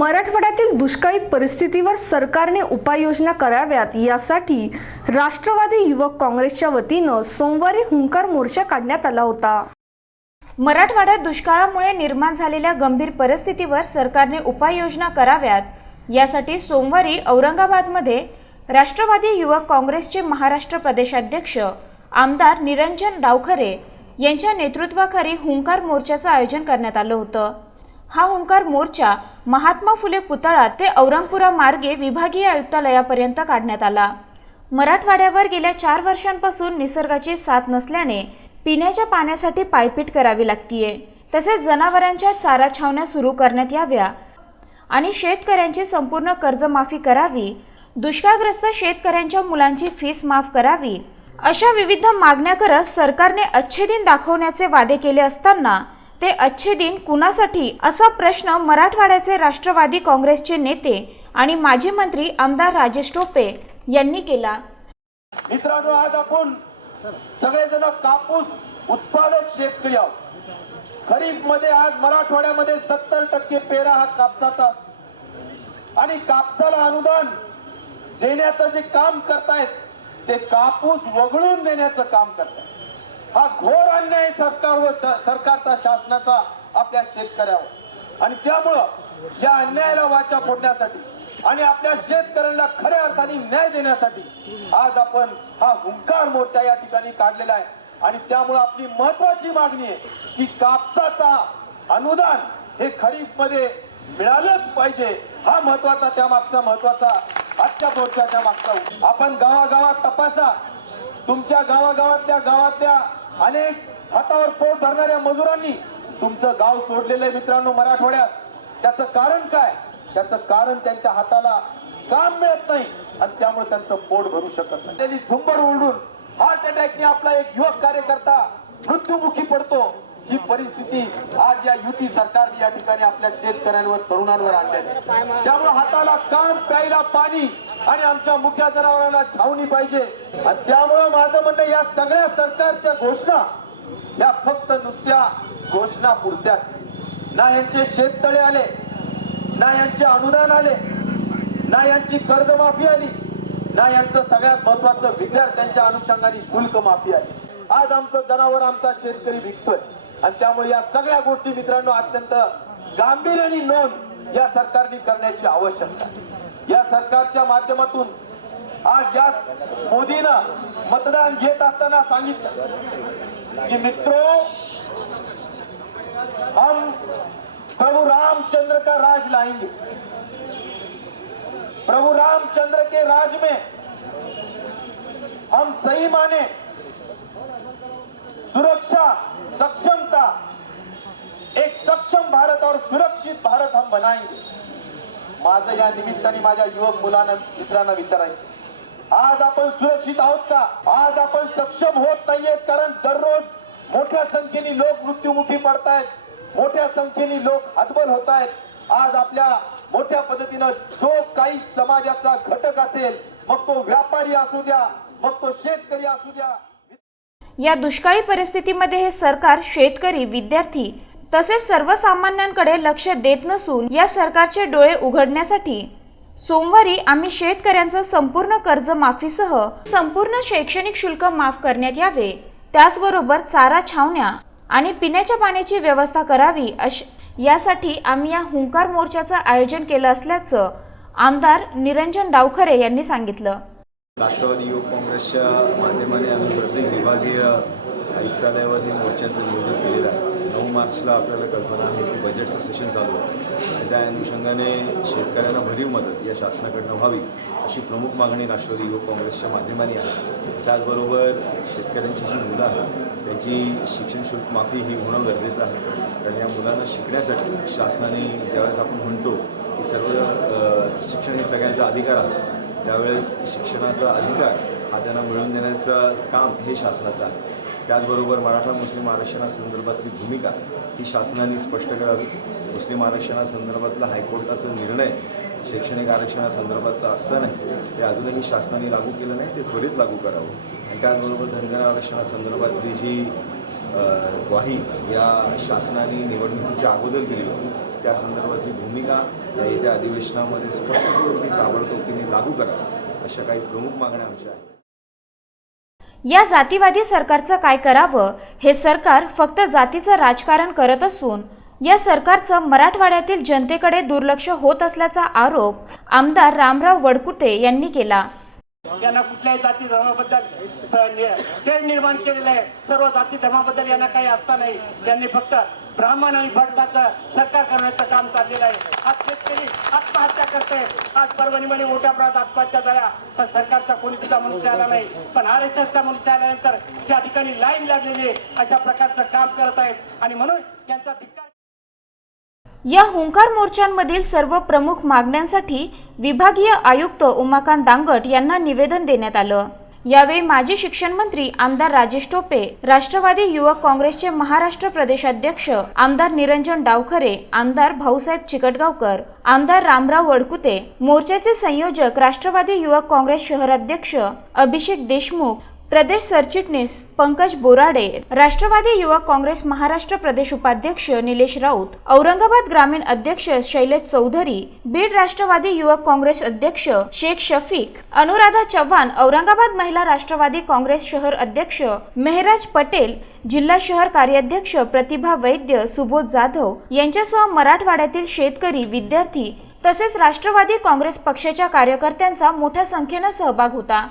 मराठवाड्यातील दुष्काळी परिस्थितीवर सरकारने उपाययोजना कराव्यात यासाठी राष्ट्रवादी युवक काँग्रेसच्या वतीनं सोमवारी हुंकार मोर्चा काढण्यात आला होता. मराठवाड्यात दुष्काळामुळे निर्माण झालेल्या गंभीर परिस्थितीवर सरकारने उपाययोजना कराव्यात. यासाठी सोमवारी औरंगाबादमध्ये राष्ट्रवादी युवक काँग्रेसचे महाराष्ट्र प्रदेशाध्यक्ष आमदार निरंजन डावखरे यांच्या नेतृत्वाखाली हुंकार मोर्चाचं आयोजन करण्यात आलं होतं. हा हुंकार मोर्चा महात्मा फुले पुतळा ते औरंगपुरा मार्गे विभागीय आयुक्तालयापर्यंत काढण्यात आला. मराठवाड्यावर गेल्या चार वर्षांपासून निसर्गाची साथ नसल्याने पिण्याच्या पाण्यासाठी पायपीट करावी लागतीये. तसेच जनावरांच्या चारा छावण्या सुरू करण्यात याव्या आणि शेतकऱ्यांची संपूर्ण कर्जमाफी करावी दुष्काळग्रस्त शेतकऱ्यांच्या मुलांची फीस माफ करावी अशा विविध मागण्या करत सरकारने अच्छे दिन दाखवण्याचे वादे केले असताना ते अच्छे दिन कुणासाठी? असा प्रश्न मराठवाड्याचे राष्ट्रवादी काँग्रेसचे नेते आणि माजी मंत्री आमदार राजेश टोपे यांनी केला. मित्रांनो आज आपण सगळेजण कापूस उत्पादक शेतकरी आहोत. खरीपमध्ये आज मराठवाड्यामध्ये सत्तर टक्के पेरा हा कापसाचा. आणि कापसाला अनुदान देण्याचं जे काम करतायत ते कापूस वगळून देण्याचं काम करतायत. हा घोर अन्याय सरकार व स- सरकारचा शासनाचा आपल्या शेतकऱ्यावर. आणि त्यामुळं या अन्यायाला वाचा फोडण्यासाठी आणि आपल्या शेतकऱ्यांना खऱ्या अर्थाने न्याय देण्यासाठी आज आपण हा हुंकार मोर्चा या ठिकाणी काढलेला आहे. आणि त्यामुळे आपली महत्वाची मागणी आहे की कापसाचा अनुदान हे खरीपमध्ये मिळालंच पाहिजे. हा महत्त्वाचा त्या मागचा महत्त्वाचा आजच्या मोर्चाच्या मागचा आपण गावागावात तपासा. तुमच्या गावागावातल्या गावातल्या अनेक हातावर पोट भरणाऱ्या मजुरांनी तुमचं गाव सोडलेलं आहे मित्रांनो मराठवाड्यात. त्याचं कारण काय? त्याचं कारण त्यांच्या हाताला काम मिळत नाही आणि त्यामुळे त्यांचं पोट भरू शकत नाही. त्यांनी झुंबड ओढून हार्ट अटॅकने आपला एक युवक कार्यकर्ता मृत्युमुखी पडतो. ही परिस्थिती आज या युती सरकारने या ठिकाणी आपल्या शेतकऱ्यांवर तरुणांवर आणली त्यामुळे हाताला काम प्यायला पाणी आणि आमच्या मुख्या जनावरांना छावणी पाहिजे. आणि त्यामुळं माझं म्हणणं या सगळ्या सरकारच्या घोषणा या फक्त नुसत्या घोषणा पुरत्या ना यांचे शेततळे आले ना यांचे अनुदान आले ना यांची कर्जमाफी आली ना यांचं सगळ्यात महत्वाचं विद्यार्थ्यांच्या अनुषंगाने शुल्क माफी आली. आज आमचं जनावर आमचा शेतकरी विकतोय. आणि त्यामुळे या सगळ्या गोष्टी मित्रांनो अत्यंत गांभीर्याने नोंद या सरकारने करण्याची आवश्यकता या सरकारच्या माध्यमातून आज या मोदीनं मतदान घेत असताना सांगितलं की मित्रो हम प्रभु रामचंद्र का राज लाएंगे। प्रभु रामचंद्र के राज में हम सही माने सुरक्षा सक्षम सक्षम भारत और सुरक्षित भारत हम बनाएंगे। माझं या निमित्ताने माझ्या युवक मुलांना मित्रांना विचारायचं आज आपण सुरक्षित आहोत का? आज आपण सक्षम होत नाहीयेत कारण दररोज मोठ्या संख्येने लोक मृत्युमुखी पडतायत. मोठ्या संख्येने लोक हतबल होत आहेत आज आपल्या मोठ्या पद्धतीनं जो काही समाजाचा घटक असेल मग तो व्यापारी असू द्या मग तो शेतकरी असू द्या. या दुष्काळी परिस्थितीमध्ये हे सरकार शेतकरी विद्यार्थी तसेच सर्वसामान्यांकडे लक्ष देत नसून या सरकारचे डोळे उघडण्यासाठी सोमवारी आम्ही शेतकऱ्यांचं संपूर्ण कर्ज माफीसह संपूर्ण शैक्षणिक शुल्क माफ करण्यात यावे. त्याचबरोबर चारा छावण्या आणि पिण्याच्या पाण्याची व्यवस्था करावी अश यासाठी आम्ही या हुंकार मोर्चाचं आयोजन केलं असल्याचं आमदार निरंजन डावखरे यांनी सांगितलं. राष्ट्रवादी युवक काँग्रेसच्या माध्यमाने आम्ही प्रत्येक विभागीय आयुक्तालयावरती मोर्चाचं नियोजन केलेलं आहे. नऊ मार्चला आपल्याला कल्पना आहे की बजेटचं सेशन चालू आहे. आणि त्या अनुषंगाने शेतकऱ्यांना भरीव मदत या शासनाकडनं व्हावी अशी प्रमुख मागणी राष्ट्रवादी युवक काँग्रेसच्या माध्यमाने आहे. त्याचबरोबर शेतकऱ्यांची जी मुलं आहेत त्यांची शिक्षण शुल्क माफी ही होणं गरजेचं आहे. कारण या मुलांना शिकण्यासाठी शासनाने ज्यावेळेस आपण म्हणतो की सर्व शिक्षण हे सगळ्यांचा अधिकार आहे त्यावेळेस शिक्षणाचा अधिकार हा त्यांना मिळवून देण्याचं काम हे शासनाचं आहे. त्याचबरोबर मराठा मुस्लिम आरक्षणासंदर्भातली भूमिका ही शासनाने स्पष्ट करावी. मुस्लिम आरक्षणासंदर्भातला हायकोर्टाचा निर्णय शैक्षणिक आरक्षणासंदर्भातला नाही ते अजूनही शासनाने लागू केलं नाही ते त्वरित लागू करावं. आणि त्याचबरोबर धनगर आरक्षणासंदर्भातली जी ग्वाही या शासनाने निवडणुकीच्या अगोदर दिली होती त्या संदर्भातली भूमिका या येत्या अधिवेशनामध्ये स्पष्ट करून ती ताबडतोब लागू करावी अशा काही प्रमुख मागण्या आमच्या आहेत. या जातीवादी सरकारचं काय करावं? हे सरकार फक्त जातीचं राजकारण करत असून या सरकारचं मराठवाड्यातील जनतेकडे दुर्लक्ष होत असल्याचा आरोप आमदार रामराव वडकुते यांनी केला. यांना कुठल्याही जाती धर्माबद्दल ते तेढ निर्माण केलेलं आहे. सर्व जाती धर्माबद्दल यांना काही असता नाही. यांनी फक्त ब्राह्मण आणि भटसाचं सरकार करण्याचं काम चाललेलं आहे. आज शेतकरी आत्महत्या करते. आज परभणीमध्ये मोठ्या प्रमाणात आत्महत्या झाल्या. पण सरकारचा कोणी सुद्धा मनुष्य आला नाही. पण आर एस एसचा मनुष्य आल्यानंतर त्या ठिकाणी लाईन लागलेली अशा प्रकारचं काम करत आहेत. आणि म्हणून यांचा धिक्कार या हुंकार मोर्चांमधील सर्व प्रमुख मागण्यांसाठी विभागीय आयुक्त उमाकांत दांगट यांना निवेदन देण्यात आलं. यावेळी माजी शिक्षण मंत्री आमदार राजेश टोपे राष्ट्रवादी युवक काँग्रेसचे महाराष्ट्र प्रदेशाध्यक्ष आमदार निरंजन डावखरे आमदार भाऊसाहेब चिकटगावकर आमदार रामराव वडकुते मोर्चाचे संयोजक राष्ट्रवादी युवक काँग्रेस शहराध्यक्ष अभिषेक देशमुख प्रदेश सरचिटणीस पंकज बोराडे राष्ट्रवादी युवक काँग्रेस महाराष्ट्र प्रदेश उपाध्यक्ष निलेश राऊत औरंगाबाद ग्रामीण अध्यक्ष शैलेश चौधरी बीड राष्ट्रवादी युवक काँग्रेस अध्यक्ष शेख शफीक अनुराधा चव्हाण औरंगाबाद महिला राष्ट्रवादी काँग्रेस शहर अध्यक्ष मेहराज पटेल जिल्हा शहर कार्याध्यक्ष प्रतिभा वैद्य सुबोध जाधव यांच्यासह मराठवाड्यातील शेतकरी विद्यार्थी तसेच राष्ट्रवादी काँग्रेस पक्षाच्या कार्यकर्त्यांचा मोठ्या संख्येनं सहभाग होता.